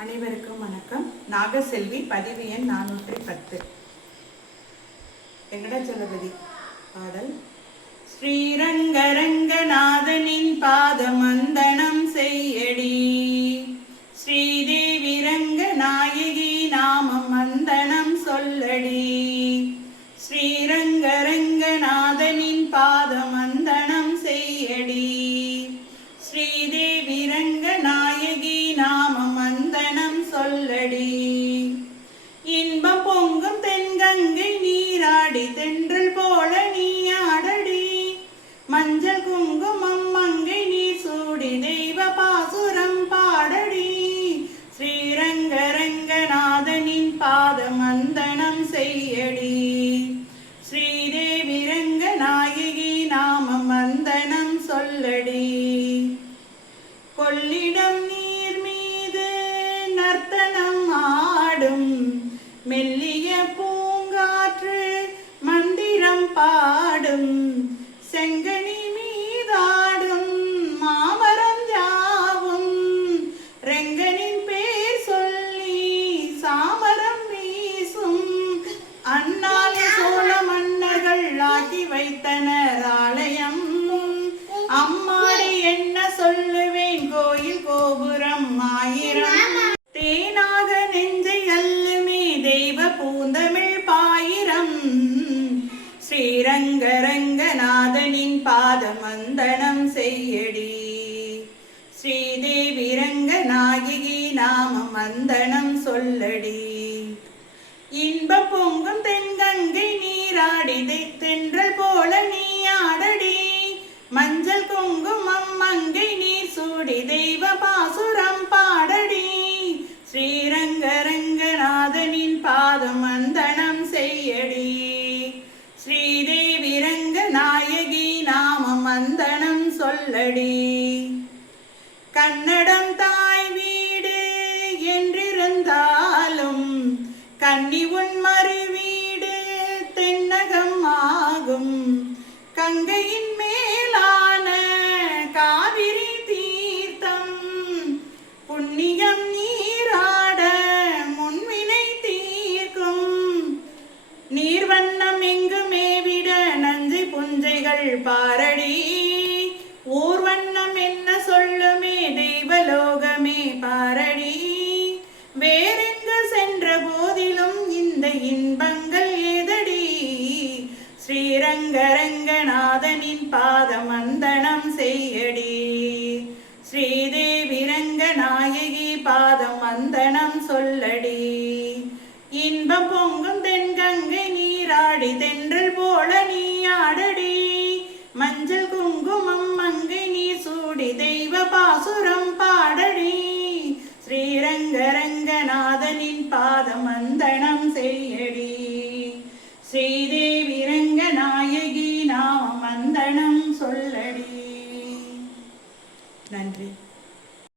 அனைவருக்கும் வணக்கம். நாகசெல்வி பதிவு எண் நானூற்றி பத்து. வெங்கடாச்சலபதி பாடல். ஸ்ரீரங்கரங்கநாதனின் பாதமந்தனம் செய்யடி. ஸ்ரீதேவி ரங்கநாயகி நாமம் மந்தனம் சொல்லடி. ஸ்ரீரங்க நீர் தெய்வ பாசுரம் பாடடி. ஸ்ரீரங்கரங்கநாதனின் பாதம் மந்தனம் செய்யடி. ஸ்ரீதேவி ரங்கநாயகி நாமம் மந்தனம் சொல்லடி. ரங்கநாதனின் பாதமந்தனம் செய்யடி. ஸ்ரீதேவி ரங்கநாயகி நாம மந்தனம் சொல்லடி. இன்ப பொங்கும் தென்கங்கை நீராடிதை தென்றல் போல நீ ஆடடி. மஞ்சள் குங்குமம் மங்கை நீர் சூடி தெய்வ சந்தனம் சொல்லடி. கன்னடம் தாய் வீடு என்றிருந்தாலும் கன்னி உன் மறு வீடு தென்னகம் ஆகும். கங்கையின் பாதமந்தனம் செய்யடி. ஸ்ரீதேவி ரங்கநாயகி பாதம் வந்தனம் சொல்லடி. இன்பம் பொங்கும் தென்கங்கை நீராடி தென்றல் போல நீ ஆடடி. மஞ்சள் குங்குமம் மங்கை நீ சூடி தெய்வ பாசுரம் பாடடி. ஸ்ரீரங்கரங்கநாதனின் பாதம் வந்தனம் செய்யடி